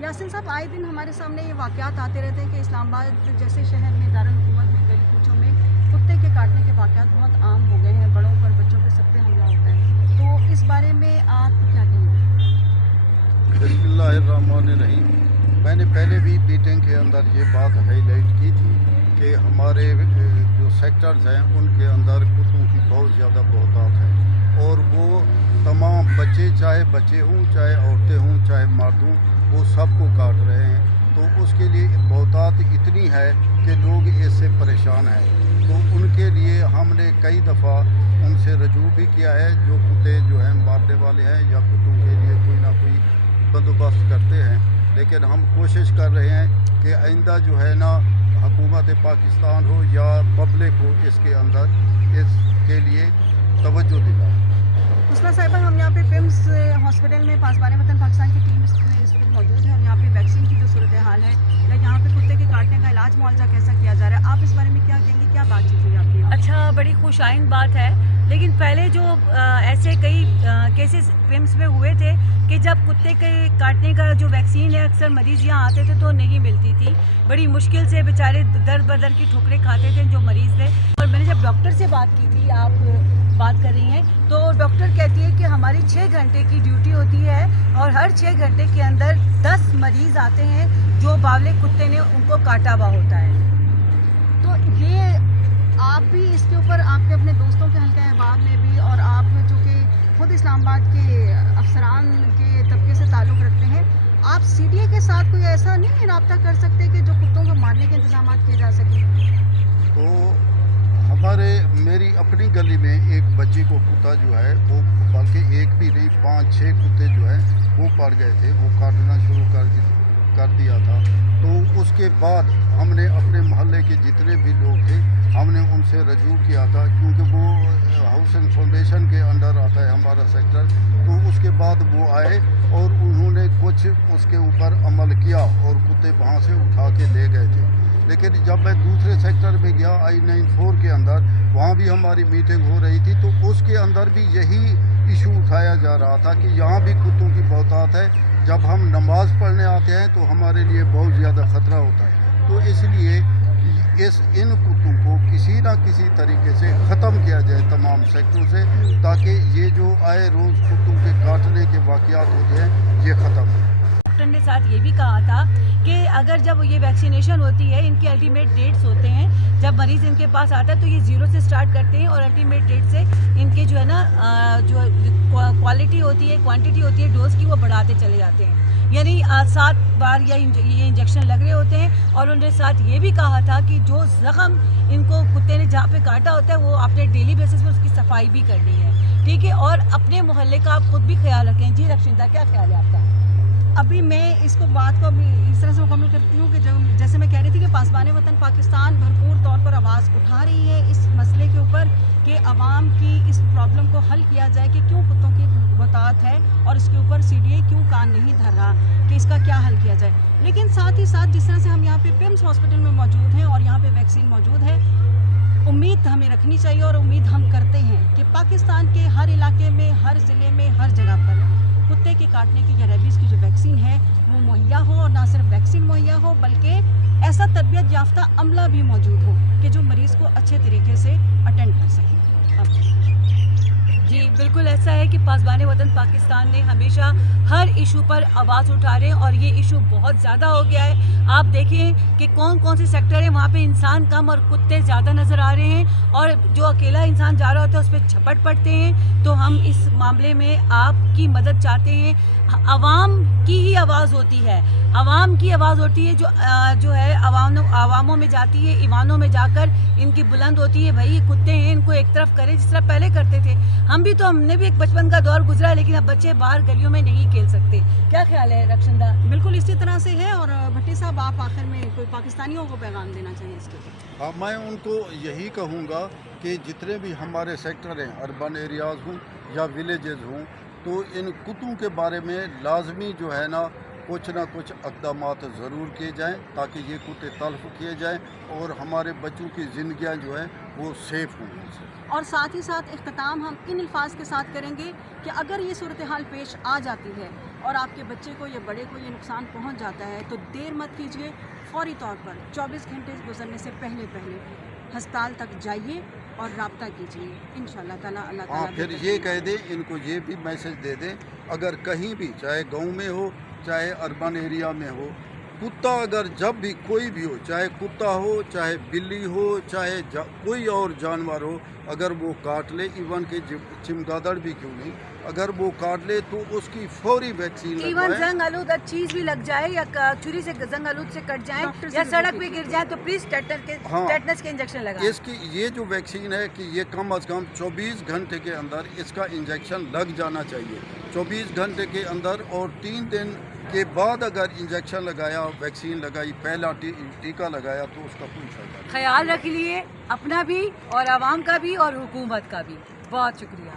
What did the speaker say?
यासिन साहब, आए दिन हमारे सामने ये वाक़यात आते रहते हैं कि इस्लामाबाद जैसे शहर में, दारुल हुकूमत में, गली कूचों में कुत्ते के काटने के वाक़यात बहुत आम हो गए हैं। बड़ों पर, बच्चों पर, सब पे हमला होता है। तो इस बारे में आप क्या कहेंगे? बिस्मिल्लाहिर्रहमानिर्रहीम। मैंने पहले भी मीटिंग के अंदर ये बात हाईलाइट की थी कि हमारे जो सेक्टर्स हैं उनके अंदर कुत्तों की बहुत ज़्यादा बहुतात है, और वो तमाम बच्चे, चाहे बच्चे हों, चाहे औरतें हों, चाहे मर्द हों, वो सबको काट रहे हैं। तो उसके लिए बहुतात इतनी है कि लोग इससे परेशान हैं। तो उनके लिए हमने कई दफ़ा उनसे रजू भी किया है, जो कुत्ते जो हैं मारने वाले हैं या कुत्तों के लिए कोई ना कोई बंदोबस्त करते हैं। लेकिन हम कोशिश कर रहे हैं कि आइंदा जो है ना, हुकूमत पाकिस्तान हो या पब्लिक हो, इसके अंदर इसके लिए तवज्जो दिलाए। उसमा साहिबा, हम यहाँ पे पिम्स हॉस्पिटल में पासबान वतन पाकिस्तान की टीम इस वक्त मौजूद है, और यहाँ पे वैक्सीन की जो सूरत हाल है या यहाँ पे कुत्ते के काटने का इलाज मुआवजा कैसा किया जा रहा है, आप इस बारे में क्या कहेंगे? क्या बातचीत हुई आपकी? अच्छा, बड़ी खुशाइन बात है। लेकिन पहले जो ऐसे कई केसेस पिम्स में हुए थे कि जब कुत्ते के काटने का जो वैक्सीन है, अक्सर मरीज़ यहाँ आते थे तो नहीं मिलती थी। बड़ी मुश्किल से बेचारे दर बदर की ठोकरें खाते थे जो मरीज़ थे। और मैंने जब डॉक्टर से बात की थी, आप बात कर रही हैं, तो डॉक्टर कहती है कि हमारी 6 घंटे की ड्यूटी होती है और हर 6 घंटे के अंदर 10 मरीज़ आते हैं जो बावले कुत्ते ने उनको काटा हुआ होता है। तो ये आप भी इसके ऊपर आपके अपने दोस्तों के हल्का अहबाब में भी, और आप चूँकि खुद इस्लामाबाद के अफसरान के तबके से ताल्लुक़ रखते हैं, आप CDA के साथ कोई ऐसा नहीं रब्ता कर सकते कि जो कुत्तों को मारने के इंतजाम किए जा सके? तो मेरी अपनी गली में एक बच्ची को कुत्ता जो है वो, बल्कि एक भी नहीं 5-6 कुत्ते जो हैं वो पड़ गए थे, वो काटना शुरू कर दिया था। तो उसके बाद हमने अपने मोहल्ले के जितने भी लोग थे, हमने उनसे रजू किया था, क्योंकि वो हाउसिंग फाउंडेशन के अंडर आता है हमारा सेक्टर। तो उसके बाद वो आए और उन्होंने कुछ उसके ऊपर अमल किया और कुत्ते वहाँ से उठा के ले गए थे। लेकिन जब मैं दूसरे सेक्टर में गया I94 के अंदर, वहाँ भी हमारी मीटिंग हो रही थी, तो उसके अंदर भी यही इशू उठाया जा रहा था कि यहाँ भी कुत्तों की बहुतात है। जब हम नमाज़ पढ़ने आते हैं तो हमारे लिए बहुत ज़्यादा ख़तरा होता है। तो इसलिए इन कुत्तों को किसी ना किसी तरीके से ख़त्म किया जाए तमाम सेक्टरों से, ताकि ये जो आए रोज़ कुत्तों के काटने के वाक़यात होते हैं ये ख़त्म हो। डॉक्टर ने साथ ये भी कहा था कि अगर जब ये वैक्सीनेशन होती है, इनके अल्टीमेट डेट्स होते हैं, जब मरीज़ इनके पास आता है तो ये 0 से स्टार्ट करते हैं और अल्टीमेट डेट से इनके जो है ना, जो क्वालिटी होती है, क्वांटिटी होती है डोज की, वो बढ़ाते चले जाते हैं। यानी 7 बार या ये इंजेक्शन लग रहे होते हैं। और उन्होंने साथ ये भी कहा था कि जो ज़ख़म इनको कुत्ते ने जहाँ पे काटा होता है, वो आपने डेली बेसिस पर उसकी सफाई भी करनी है, ठीक है? और अपने मोहल्ले का आप खुद भी ख्याल रखें। जी रक्षिता, क्या ख्याल है आपका? अभी मैं इसको बात को अभी इस तरह से मुकम्मल करती हूँ कि जब जैसे मैं कह रही थी कि पासबान वतन पाकिस्तान भरपूर तौर पर आवाज़ उठा रही है इस मसले के ऊपर कि आवाम की इस प्रॉब्लम को हल किया जाए कि क्यों कुत्तों की बहुतात है, और इसके ऊपर CDA क्यों कान नहीं धर रहा कि इसका क्या हल किया जाए। लेकिन साथ ही साथ जिस तरह से हम यहाँ पे पिम्स हॉस्पिटल में मौजूद हैं और यहाँ पे वैक्सीन मौजूद है, उम्मीद हमें रखनी चाहिए और उम्मीद हम करते हैं कि पाकिस्तान के हर इलाके में, हर ज़िले में, हर जगह पर कुत्ते के काटने की या रेबीज़ की जो वैक्सीन है वो मुहैया हो, और ना सिर्फ वैक्सीन मुहैया हो बल्कि ऐसा तरबियत याफ्ता अमला भी मौजूद हो कि जो मरीज़ को अच्छे तरीके से अटेंड कर सके। जी बिल्कुल ऐसा है कि पासबान वतन पाकिस्तान ने हमेशा हर इशू पर आवाज़ उठा रहे हैं, और ये इशू बहुत ज़्यादा हो गया है। आप देखें कि कौन कौन से सेक्टर है वहाँ पे इंसान कम और कुत्ते ज़्यादा नज़र आ रहे हैं, और जो अकेला इंसान जा रहा होता है उस पर झपट पड़ते हैं। तो हम इस मामले में आपकी मदद चाहते हैं। आवाम की ही आवाज़ होती है, आवाम की आवाज़ होती है जो है अवामों में जाती है, ईवानों में जाकर इनकी बुलंद होती है। भाई ये कुत्ते हैं, इनको एक तरफ करें जिस तरह पहले करते थे। हमने भी एक बचपन का दौर गुजरा है, लेकिन अब बच्चे बाहर गलियों में नहीं खेल सकते। क्या ख्याल है रक्षिता? बिल्कुल इसी तरह से है। और भट्टी साहब, आप आखिर में कोई पाकिस्तानियों को पैगाम देना चाहिए इसके ऊपर? हाँ, मैं उनको यही कहूँगा कि जितने भी हमारे सेक्टर हैं, अर्बन एरियाज़ हों या विलेजेस हों, तो इन कुत्तों के बारे में लाजमी जो है ना कुछ ना कुछ इक़दामात ज़रूर किए जाएँ, ताकि ये कुत्ते तल्फ़ किए जाएँ और हमारे बच्चों की ज़िंदगियाँ जो हैं वो सेफ़ हों उनसे। और साथ ही साथ इख्तिताम हम इन अल्फाज के साथ करेंगे कि अगर ये सूरत हाल पेश आ जाती है اور آپ کے بچے کو یا بڑے کو یہ نقصان پہنچ جاتا ہے تو دیر مت کیجیے، فوری طور پر 24 گھنٹے گزرنے سے پہلے ہسپتال تک جائیے اور رابطہ کیجیے، انشاءاللہ تعالیٰ اللہ ہاں تعالیٰ پھر یہ کہہ دیں ان کو، یہ بھی میسج دے دیں، اگر کہیں بھی چاہے گاؤں میں ہو چاہے اربن ایریا میں ہو، کتا اگر جب بھی کوئی بھی ہو، چاہے کتا ہو چاہے بلی ہو چاہے کوئی اور جانور ہو، اگر وہ کاٹ لے، ایون کہ چمگادڑ بھی کیوں نہیں، اگر وہ کاٹ لے تو اس کی فوری ویکسین ایون لگوائیں۔ زنگ آلود چیز بھی لگ جائے یا چھری سے زنگ آلود سے کٹ جائیں ڈاکٹر سے یا بھی سڑک پہ دیکھیے۔ گر جائیں تو پلیز ہاں۔ ٹیٹنس کے انجیکشن لگائیں۔ اس کی یہ جو ویکسین ہے کہ یہ کم از کم 24 گھنٹے کے اندر اس کا انجیکشن لگ جانا چاہیے، 24 گھنٹے کے اندر، اور 3 دن کے بعد اگر انجیکشن لگایا، ویکسین لگائی، پہلا ٹیکہ لگایا تو اس کا کوئی فائدہ نہیں۔ خیال رکھ لیے اپنا بھی اور عوام کا بھی اور حکومت کا بھی۔ بہت شکریہ۔